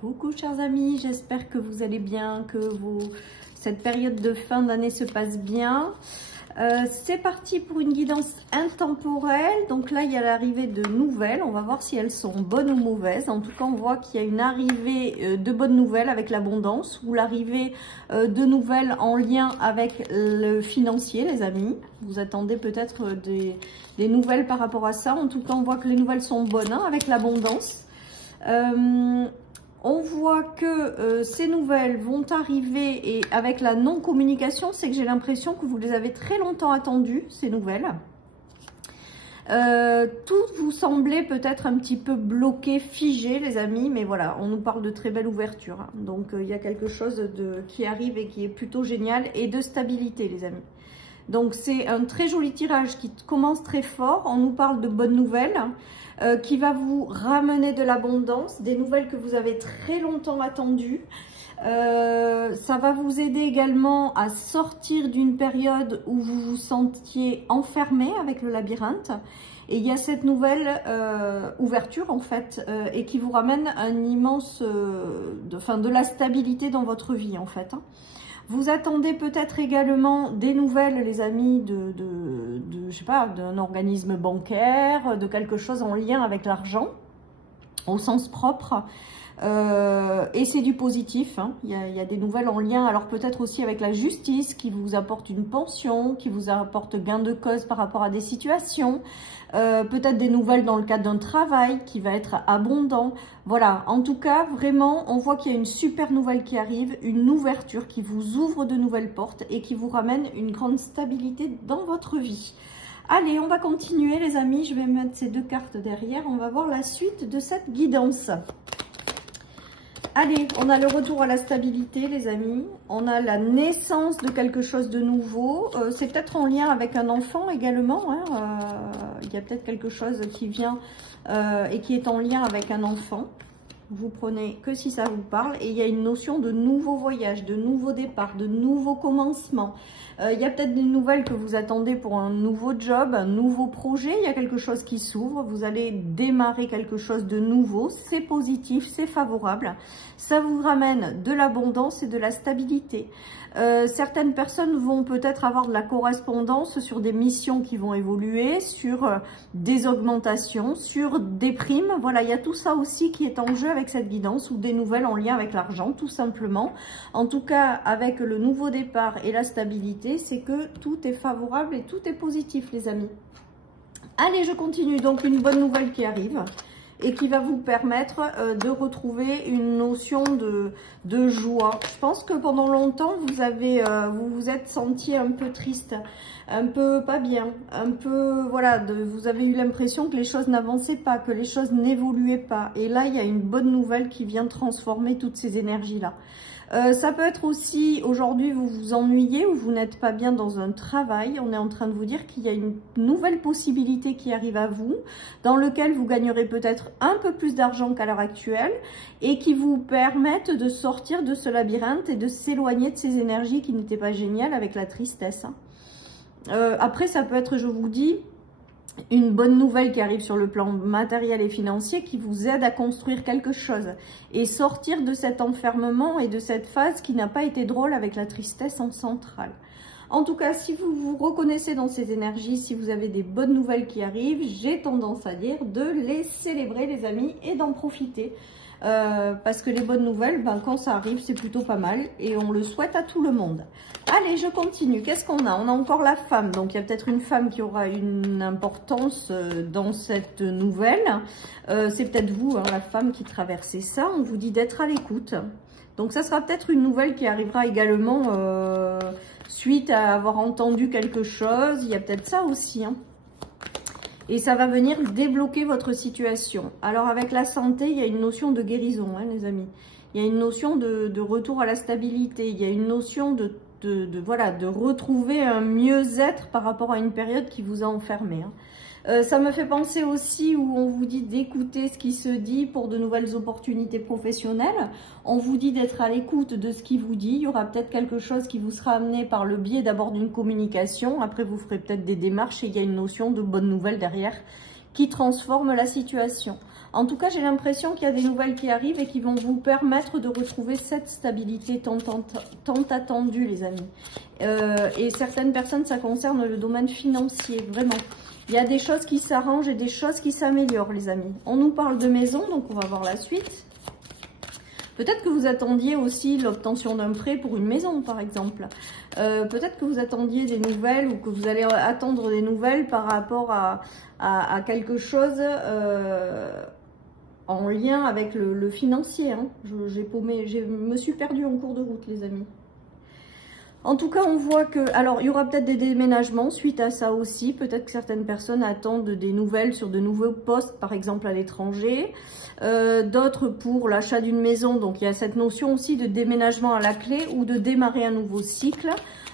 Coucou chers amis, j'espère que vous allez bien, que cette période de fin d'année se passe bien. C'est parti pour une guidance intemporelle. Donc là, il y a l'arrivée de nouvelles. On va voir si elles sont bonnes ou mauvaises. En tout cas, on voit qu'il y a une arrivée de bonnes nouvelles avec l'abondance ou l'arrivée de nouvelles en lien avec le financier, les amis. Vous attendez peut-être des nouvelles par rapport à ça. En tout cas, on voit que les nouvelles sont bonnes avec l'abondance. On voit que ces nouvelles vont arriver et avec la non-communication, c'est que j'ai l'impression que vous les avez très longtemps attendues, ces nouvelles. Tout vous semblait peut-être un petit peu bloqué, figé, les amis, mais voilà, on nous parle de très belle ouverture. Hein. Donc, il y a quelque chose qui arrive et qui est plutôt génial et de stabilité, les amis. Donc, c'est un très joli tirage qui commence très fort. On nous parle de bonnes nouvelles. Qui va vous ramener de l'abondance, des nouvelles que vous avez très longtemps attendues. Ça va vous aider également à sortir d'une période où vous vous sentiez enfermé avec le labyrinthe. Et il y a cette nouvelle ouverture en fait, et qui vous ramène un immense, de la stabilité dans votre vie en fait. Hein. Vous attendez peut-être également des nouvelles, les amis, je sais pas, d'un organisme bancaire, de quelque chose en lien avec l'argent, au sens propre. Et c'est du positif, hein. Il y a des nouvelles en lien, alors peut-être aussi avec la justice, qui vous apporte une pension, qui vous apporte gain de cause par rapport à des situations. Peut-être des nouvelles dans le cadre d'un travail qui va être abondant. Voilà, en tout cas, vraiment, on voit qu'il y a une super nouvelle qui arrive, une ouverture qui vous ouvre de nouvelles portes et qui vous ramène une grande stabilité dans votre vie. Allez, on va continuer les amis, je vais mettre ces deux cartes derrière, on va voir la suite de cette guidance. Allez, on a le retour à la stabilité, les amis. On a la naissance de quelque chose de nouveau. C'est peut-être en lien avec un enfant également. Hein. Il y a peut-être quelque chose qui vient et qui est en lien avec un enfant. Vous prenez que si ça vous parle. Et il y a une notion de nouveau voyage, de nouveau départ, de nouveau commencement. Il y a peut-être des nouvelles que vous attendez pour un nouveau job, un nouveau projet. Il y a quelque chose qui s'ouvre. Vous allez démarrer quelque chose de nouveau. C'est positif, c'est favorable. Ça vous ramène de l'abondance et de la stabilité. Certaines personnes vont peut-être avoir de la correspondance sur des missions qui vont évoluer, sur des augmentations, sur des primes. Voilà, il y a tout ça aussi qui est en jeu avec cette guidance ou des nouvelles en lien avec l'argent, tout simplement. En tout cas, avec le nouveau départ et la stabilité, c'est que tout est favorable et tout est positif, les amis. Allez, je continue. Donc, une bonne nouvelle qui arrive et qui va vous permettre de retrouver une notion de joie. Je pense que pendant longtemps, vous vous êtes senti un peu triste, un peu pas bien, un peu, voilà, vous avez eu l'impression que les choses n'avançaient pas, que les choses n'évoluaient pas. Et là, il y a une bonne nouvelle qui vient transformer toutes ces énergies-là. Ça peut être aussi, aujourd'hui, vous vous ennuyez ou vous n'êtes pas bien dans un travail. On est en train de vous dire qu'il y a une nouvelle possibilité qui arrive à vous, dans lequel vous gagnerez peut-être un peu plus d'argent qu'à l'heure actuelle et qui vous permettent de sortir de ce labyrinthe et de s'éloigner de ces énergies qui n'étaient pas géniales avec la tristesse. Après, ça peut être, je vous dis, une bonne nouvelle qui arrive sur le plan matériel et financier qui vous aide à construire quelque chose et sortir de cet enfermement et de cette phase qui n'a pas été drôle avec la tristesse en centrale. En tout cas, si vous vous reconnaissez dans ces énergies, si vous avez des bonnes nouvelles qui arrivent, j'ai tendance à dire de les célébrer, les amis, et d'en profiter. Parce que les bonnes nouvelles, quand ça arrive, c'est plutôt pas mal et on le souhaite à tout le monde. Allez, je continue. Qu'est-ce qu'on a? On a encore la femme. Donc, il y a peut-être une femme qui aura une importance dans cette nouvelle. C'est peut-être vous, hein, la femme qui traversez ça. On vous dit d'être à l'écoute. Donc, ça sera peut-être une nouvelle qui arrivera également suite à avoir entendu quelque chose. Il y a peut-être ça aussi, hein. Et ça va venir débloquer votre situation. Alors avec la santé, il y a une notion de guérison, hein, les amis. Il y a une notion de retour à la stabilité. Il y a une notion de retrouver un mieux-être par rapport à une période qui vous a enfermé. Hein. Ça me fait penser aussi où on vous dit d'écouter ce qui se dit pour de nouvelles opportunités professionnelles. On vous dit d'être à l'écoute de ce qui vous dit. Il y aura peut-être quelque chose qui vous sera amené par le biais d'abord d'une communication. Après, vous ferez peut-être des démarches et il y a une notion de bonne nouvelle derrière qui transforme la situation. En tout cas, j'ai l'impression qu'il y a des nouvelles qui arrivent et qui vont vous permettre de retrouver cette stabilité tant attendue, les amis. Et certaines personnes, ça concerne le domaine financier, vraiment. Il y a des choses qui s'arrangent et des choses qui s'améliorent, les amis. On nous parle de maison, donc on va voir la suite. Peut-être que vous attendiez aussi l'obtention d'un prêt pour une maison, par exemple. Peut-être que vous attendiez des nouvelles ou que vous allez attendre des nouvelles par rapport à quelque chose en lien avec le financier. Hein. Je me suis perdue en cours de route, les amis. En tout cas, on voit que... Alors, il y aura peut-être des déménagements suite à ça aussi. Peut-être que certaines personnes attendent des nouvelles sur de nouveaux postes, par exemple à l'étranger. D'autres pour l'achat d'une maison. Donc, il y a cette notion aussi de déménagement à la clé ou de démarrer un nouveau cycle.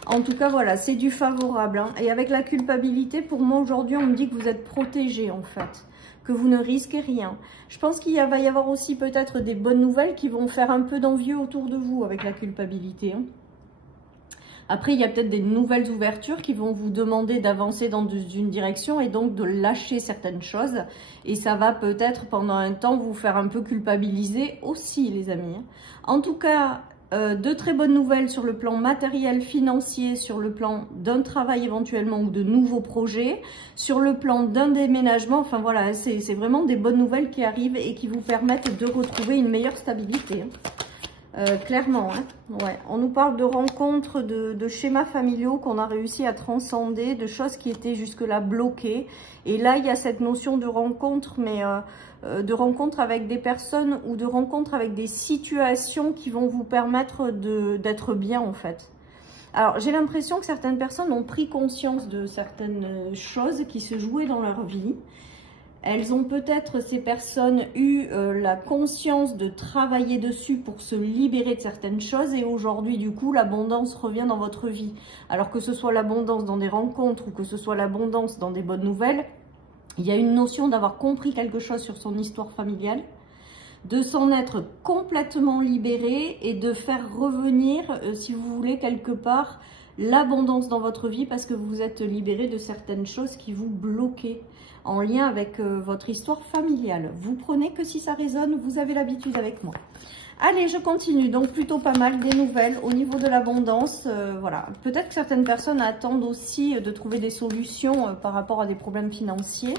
En tout cas, voilà, c'est du favorable. Hein. Et avec la culpabilité, pour moi, aujourd'hui, on me dit que vous êtes protégé, en fait. Que vous ne risquez rien. Je pense qu'il va y avoir aussi peut-être des bonnes nouvelles qui vont faire un peu d'envieux autour de vous avec la culpabilité. Hein. Après, il y a peut-être des nouvelles ouvertures qui vont vous demander d'avancer dans une direction et donc de lâcher certaines choses. Et ça va peut-être pendant un temps vous faire un peu culpabiliser aussi, les amis. En tout cas, de très bonnes nouvelles sur le plan matériel, financier, sur le plan d'un travail éventuellement ou de nouveaux projets, sur le plan d'un déménagement. Enfin voilà, c'est vraiment des bonnes nouvelles qui arrivent et qui vous permettent de retrouver une meilleure stabilité. Clairement, hein. Ouais. On nous parle de rencontres, de schémas familiaux qu'on a réussi à transcender, de choses qui étaient jusque-là bloquées. Et là, il y a cette notion de rencontre, mais de rencontre avec des personnes ou de rencontre avec des situations qui vont vous permettre d'être bien, en fait. Alors, j'ai l'impression que certaines personnes ont pris conscience de certaines choses qui se jouaient dans leur vie. Elles ont peut-être, ces personnes, eu la conscience de travailler dessus pour se libérer de certaines choses. Et aujourd'hui, du coup, l'abondance revient dans votre vie. Alors que ce soit l'abondance dans des rencontres ou que ce soit l'abondance dans des bonnes nouvelles, il y a une notion d'avoir compris quelque chose sur son histoire familiale, de s'en être complètement libéré et de faire revenir, si vous voulez, quelque part, l'abondance dans votre vie parce que vous vous êtes libéré de certaines choses qui vous bloquaient en lien avec votre histoire familiale. Vous prenez que si ça résonne, vous avez l'habitude avec moi. Allez, je continue. Donc, plutôt pas mal des nouvelles au niveau de l'abondance. Voilà. Peut-être que certaines personnes attendent aussi de trouver des solutions par rapport à des problèmes financiers.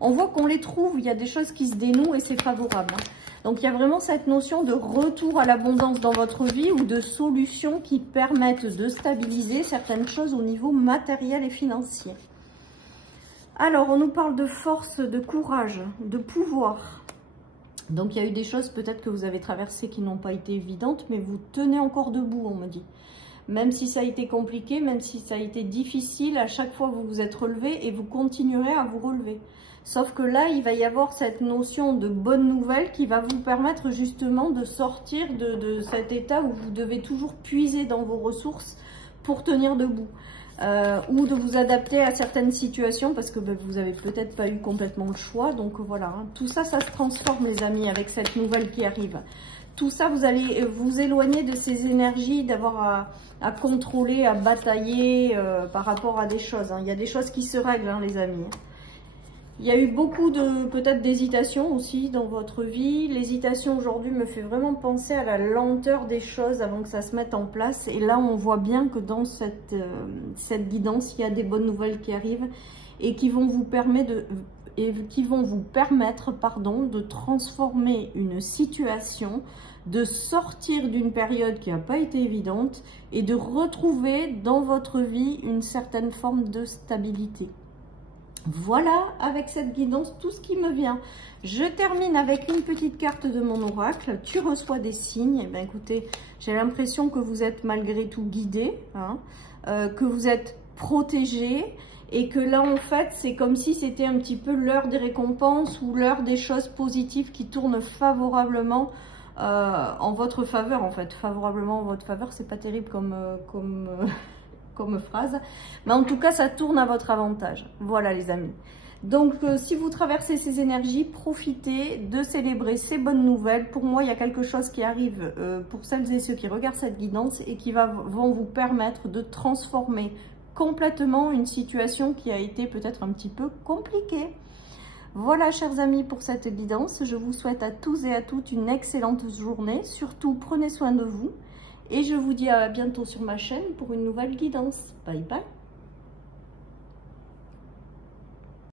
On voit qu'on les trouve. Il y a des choses qui se dénouent et c'est favorable. Hein. Donc, il y a vraiment cette notion de retour à l'abondance dans votre vie ou de solutions qui permettent de stabiliser certaines choses au niveau matériel et financier. Alors, on nous parle de force, de courage, de pouvoir. Donc, il y a eu des choses peut-être que vous avez traversées qui n'ont pas été évidentes, mais vous tenez encore debout, on me dit. Même si ça a été compliqué, même si ça a été difficile, à chaque fois vous vous êtes relevé et vous continuerez à vous relever. Sauf que là, il va y avoir cette notion de bonne nouvelle qui va vous permettre justement de sortir de cet état où vous devez toujours puiser dans vos ressources pour tenir debout. Ou de vous adapter à certaines situations parce que vous n'avez peut-être pas eu complètement le choix. Donc voilà, hein. Tout ça, ça se transforme les amis avec cette nouvelle qui arrive. Tout ça, vous allez vous éloigner de ces énergies d'avoir à contrôler, à batailler par rapport à des choses. Hein. Il y a des choses qui se règlent, hein, les amis. Il y a eu beaucoup peut-être d'hésitation aussi dans votre vie. L'hésitation aujourd'hui me fait vraiment penser à la lenteur des choses avant que ça se mette en place. Et là, on voit bien que dans cette guidance, il y a des bonnes nouvelles qui arrivent et qui vont vous permettre de transformer une situation, de sortir d'une période qui n'a pas été évidente et de retrouver dans votre vie une certaine forme de stabilité. Voilà, avec cette guidance, tout ce qui me vient. Je termine avec une petite carte de mon oracle. Tu reçois des signes. Eh bien, écoutez, j'ai l'impression que vous êtes malgré tout guidé, hein, que vous êtes protégé et que là, en fait, c'est comme si c'était un petit peu l'heure des récompenses ou l'heure des choses positives qui tournent favorablement en votre faveur. En fait, favorablement en votre faveur, c'est pas terrible comme phrase, mais en tout cas ça tourne à votre avantage. Voilà les amis, donc si vous traversez ces énergies, profitez de célébrer ces bonnes nouvelles. Pour moi il y a quelque chose qui arrive pour celles et ceux qui regardent cette guidance et qui vont vous permettre de transformer complètement une situation qui a été peut-être un petit peu compliquée. Voilà, chers amis, pour cette guidance. Je vous souhaite à tous et à toutes une excellente journée. Surtout, prenez soin de vous. Et je vous dis à bientôt sur ma chaîne pour une nouvelle guidance. Bye bye.